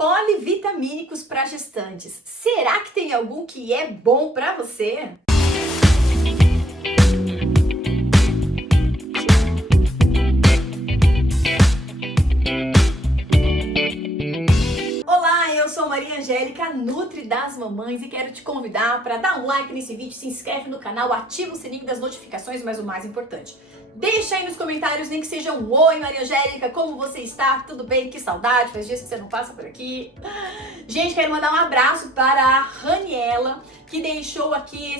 Polivitamínicos para gestantes. Será que tem algum que é bom para você? Olá, eu sou Maria Angélica, Nutri das Mamães, e quero te convidar para dar um like nesse vídeo, se inscreve no canal, ativa o sininho das notificações, mas o mais importante, deixa aí nos comentários, nem que seja um oi, Maria Angélica, como você está? Tudo bem? Que saudade, faz dias que você não passa por aqui. Gente, quero mandar um abraço para a Raniela, que deixou aqui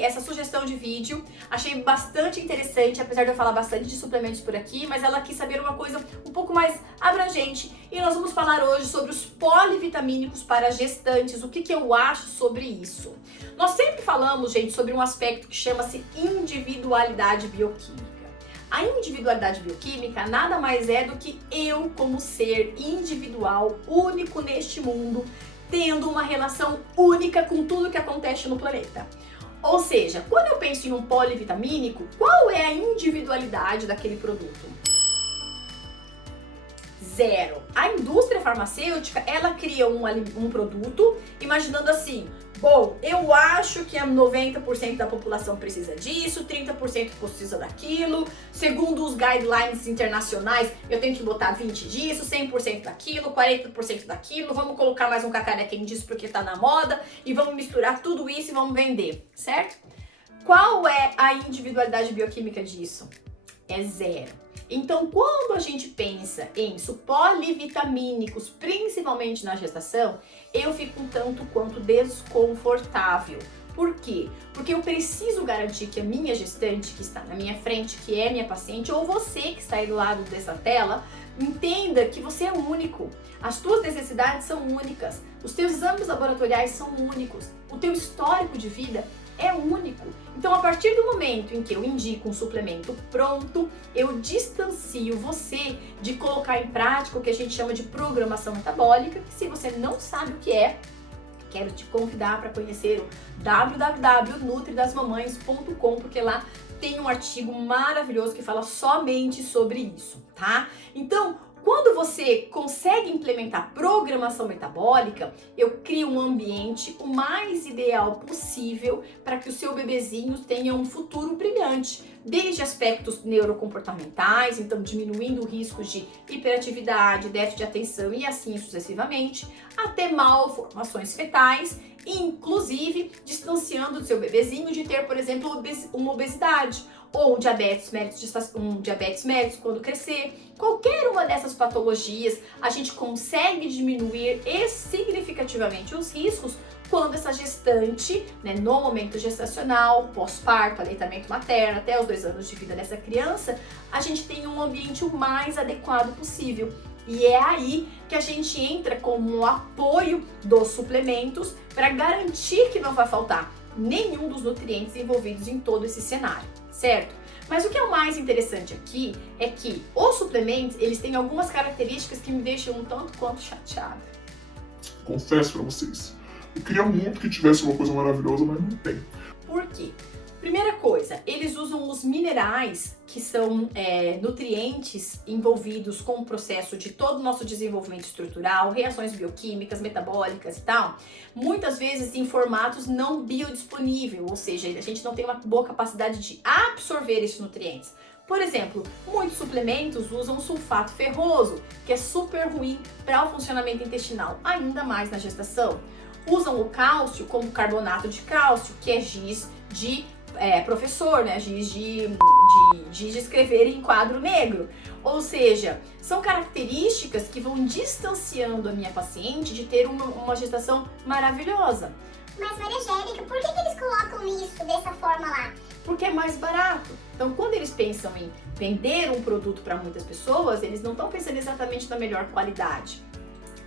essa sugestão de vídeo. Achei bastante interessante, apesar de eu falar bastante de suplementos por aqui, mas ela quis saber uma coisa um pouco mais abrangente. E nós vamos falar hoje sobre os polivitamínicos para gestantes, o que eu acho sobre isso. Nós sempre falamos, gente, sobre um aspecto que chama-se individualidade bioquímica. A individualidade bioquímica nada mais é do que eu, como ser individual, único neste mundo, tendo uma relação única com tudo que acontece no planeta. Ou seja, quando eu penso em um polivitamínico, qual é a individualidade daquele produto? Zero. A indústria farmacêutica, ela cria um produto imaginando assim: bom, eu acho que 90% da população precisa disso, 30% precisa daquilo, segundo os guidelines internacionais, eu tenho que botar 20% disso, 100% daquilo, 40% daquilo, vamos colocar mais um cacarequinho disso porque tá na moda, e vamos misturar tudo isso e vamos vender, certo? Qual é a individualidade bioquímica disso? É zero. Então, quando a gente pensa em polivitamínicos, principalmente na gestação, eu fico um tanto quanto desconfortável. Por quê? Porque eu preciso garantir que a minha gestante que está na minha frente, que é minha paciente, ou você que está aí do lado dessa tela, entenda que você é único. As tuas necessidades são únicas. Os teus exames laboratoriais são únicos. O teu histórico de vida é único. Então, a partir do momento em que eu indico um suplemento pronto, eu distancio você de colocar em prática o que a gente chama de programação metabólica, que se você não sabe o que é, quero te convidar para conhecer o www.nutridasmamães.com, porque lá tem um artigo maravilhoso que fala somente sobre isso, tá? Então, quando você consegue implementar programação metabólica, eu crio um ambiente o mais ideal possível para que o seu bebezinho tenha um futuro brilhante, desde aspectos neurocomportamentais, então diminuindo o risco de hiperatividade, déficit de atenção e assim sucessivamente, até malformações fetais, inclusive distanciando o seu bebezinho de ter, por exemplo, uma obesidade ou um diabetes mellitus quando crescer. Qualquer uma dessas patologias, a gente consegue diminuir significativamente os riscos quando essa gestante, no momento gestacional, pós-parto, aleitamento materno, até os 2 anos de vida dessa criança, a gente tem um ambiente o mais adequado possível. E é aí que a gente entra como apoio dos suplementos para garantir que não vai faltar nenhum dos nutrientes envolvidos em todo esse cenário, certo? Mas o que é o mais interessante aqui é que os suplementos, eles têm algumas características que me deixam um tanto quanto chateada. Confesso pra vocês, eu queria muito que tivesse uma coisa maravilhosa, mas não tem. Por quê? Primeira coisa, eles usam os minerais, que são nutrientes envolvidos com o processo de todo o nosso desenvolvimento estrutural, reações bioquímicas, metabólicas e tal, muitas vezes em formatos não biodisponível, ou seja, a gente não tem uma boa capacidade de absorver esses nutrientes. Por exemplo, muitos suplementos usam sulfato ferroso, que é super ruim para o funcionamento intestinal, ainda mais na gestação. Usam o cálcio como carbonato de cálcio, que é giz de professor, giz de escrever em quadro negro. Ou seja, são características que vão distanciando a minha paciente de ter uma gestação maravilhosa. Mas, Maria Angélica, por que eles colocam isso dessa forma lá? Porque é mais barato. Então, quando eles pensam em vender um produto para muitas pessoas, eles não estão pensando exatamente na melhor qualidade.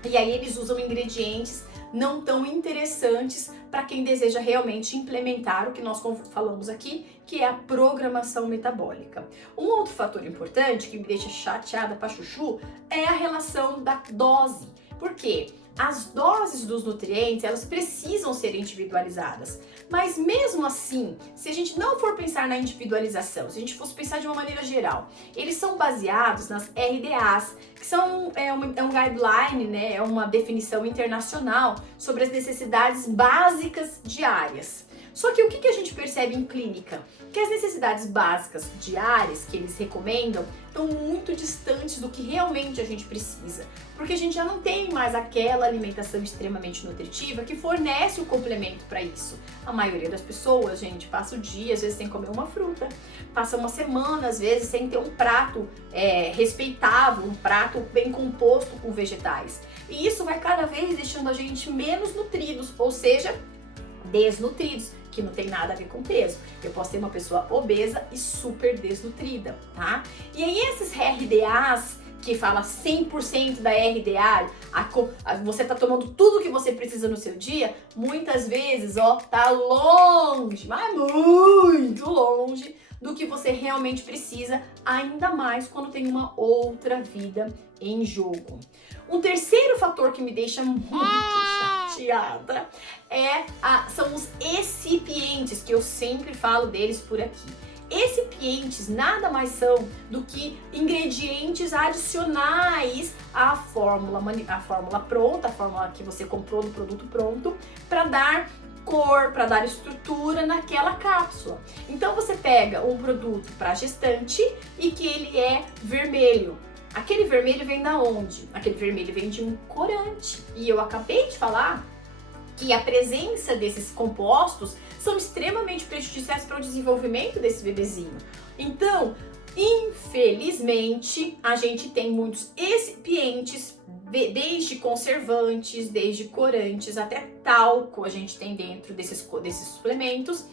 E aí eles usam ingredientes não tão interessantes para quem deseja realmente implementar o que nós falamos aqui, que é a programação metabólica. Um outro fator importante que me deixa chateada para chuchu é a relação da dose. Por quê? as doses dos nutrientes, elas precisam ser individualizadas. Mas mesmo assim, se a gente não for pensar na individualização, se a gente fosse pensar de uma maneira geral, eles são baseados nas RDAs, que são um guideline, né, é uma definição internacional sobre as necessidades básicas diárias. Só que o que a gente percebe em clínica? Que as necessidades básicas diárias que eles recomendam estão muito distantes do que realmente a gente precisa. Porque a gente já não tem mais aquela alimentação extremamente nutritiva que fornece o complemento para isso. A maioria das pessoas, gente, passa o dia, às vezes sem comer uma fruta, passa uma semana, às vezes, sem ter um prato respeitável, um prato bem composto com vegetais. E isso vai cada vez deixando a gente menos nutridos, ou seja, desnutridos, que não tem nada a ver com peso. Eu posso ter uma pessoa obesa e super desnutrida, tá? E aí esses RDAs, que fala 100% da RDA, você tá tomando tudo que você precisa no seu dia, muitas vezes, tá longe, mas muito longe do que você realmente precisa, ainda mais quando tem uma outra vida em jogo. Um terceiro fator que me deixa muito chateada são os excipientes, que eu sempre falo deles por aqui. Excipientes nada mais são do que ingredientes adicionais à fórmula pronta, a fórmula que você comprou no produto pronto, para dar cor, para dar estrutura naquela cápsula. Então você pega um produto para gestante e que ele é vermelho. Aquele vermelho vem da onde? Aquele vermelho vem de um corante. E eu acabei de falar que a presença desses compostos são extremamente prejudiciais para o desenvolvimento desse bebezinho. Então, infelizmente, a gente tem muitos excipientes, desde conservantes, desde corantes, até talco a gente tem dentro desses suplementos,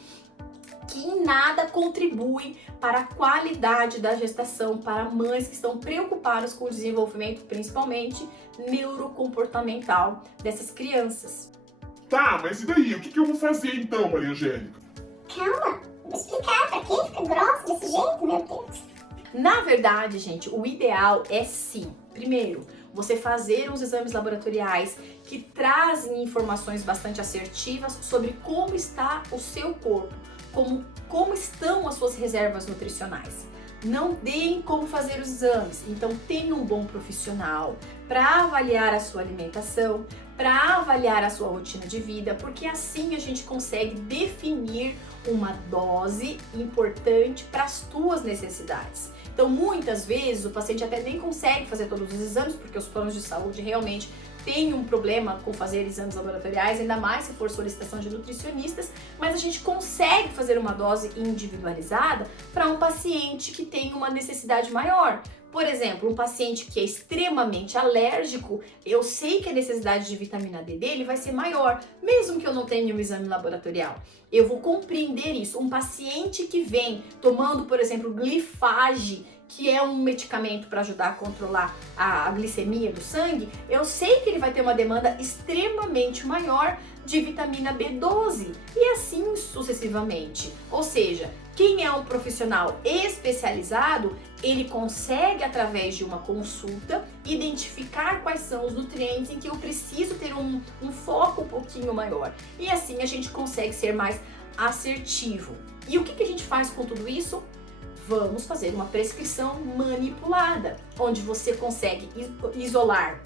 que em nada contribui para a qualidade da gestação para mães que estão preocupadas com o desenvolvimento, principalmente neurocomportamental dessas crianças. Tá, mas e daí? O que eu vou fazer então, Maria Angélica? Calma, vou explicar. Pra quem fica grossa desse jeito, meu Deus? Na verdade, gente, o ideal é sim, primeiro, você fazer uns exames laboratoriais que trazem informações bastante assertivas sobre como está o seu corpo, como estão as suas reservas nutricionais. Não deem como fazer os exames, então tenha um bom profissional para avaliar a sua alimentação, para avaliar a sua rotina de vida, porque assim a gente consegue definir uma dose importante para as tuas necessidades. Então, muitas vezes o paciente até nem consegue fazer todos os exames, porque os planos de saúde realmente têm um problema com fazer exames laboratoriais, ainda mais se for solicitação de nutricionistas, mas a gente consegue fazer uma dose individualizada para um paciente que tem uma necessidade maior. Por exemplo, um paciente que é extremamente alérgico, eu sei que a necessidade de vitamina D dele vai ser maior, mesmo que eu não tenha um exame laboratorial. Eu vou compreender isso. Um paciente que vem tomando, por exemplo, glifage, que é um medicamento para ajudar a controlar a glicemia do sangue, eu sei que ele vai ter uma demanda extremamente maior de vitamina B12 e assim sucessivamente. Ou seja, quem é um profissional especializado, ele consegue, através de uma consulta, identificar quais são os nutrientes em que eu preciso ter um foco um pouquinho maior. E assim a gente consegue ser mais assertivo. E o que a gente faz com tudo isso? Vamos fazer uma prescrição manipulada, onde você consegue isolar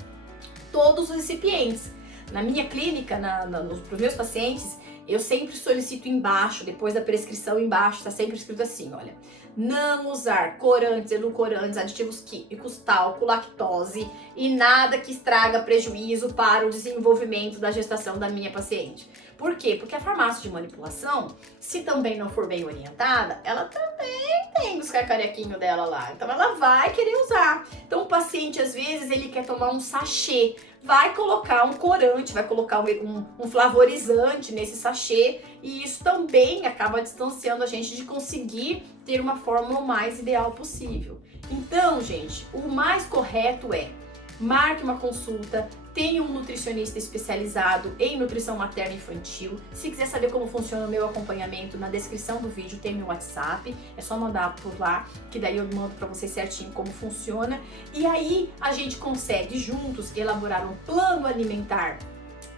todos os recipientes. Na minha clínica, para os meus pacientes, eu sempre solicito embaixo, depois da prescrição embaixo, está sempre escrito assim, olha, não usar corantes, edulcorantes, aditivos químicos, talco, lactose e nada que estraga prejuízo para o desenvolvimento da gestação da minha paciente. Por quê? Porque a farmácia de manipulação, se também não for bem orientada, ela também tem os cacarequinhos dela lá. Então ela vai querer usar. Então o paciente, às vezes, ele quer tomar um sachê, vai colocar um corante, vai colocar um flavorizante nesse sachê e isso também acaba distanciando a gente de conseguir ter uma fórmula o mais ideal possível. Então, gente, o mais correto é marque uma consulta, tenha um nutricionista especializado em nutrição materna e infantil. Se quiser saber como funciona o meu acompanhamento, na descrição do vídeo tem meu WhatsApp, é só mandar por lá, que daí eu mando para vocês certinho como funciona. E aí a gente consegue juntos elaborar um plano alimentar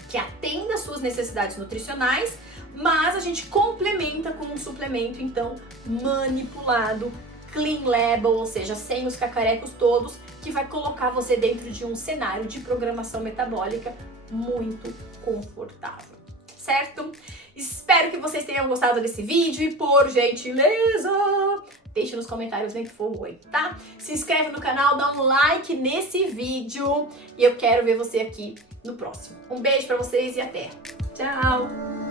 que atenda às suas necessidades nutricionais, mas a gente complementa com um suplemento, então, manipulado, clean label, ou seja, sem os cacarecos todos, que vai colocar você dentro de um cenário de programação metabólica muito confortável, certo? Espero que vocês tenham gostado desse vídeo e, por gentileza, deixe nos comentários nem que for oi, tá? Se inscreve no canal, dá um like nesse vídeo e eu quero ver você aqui no próximo. Um beijo pra vocês e até! Tchau!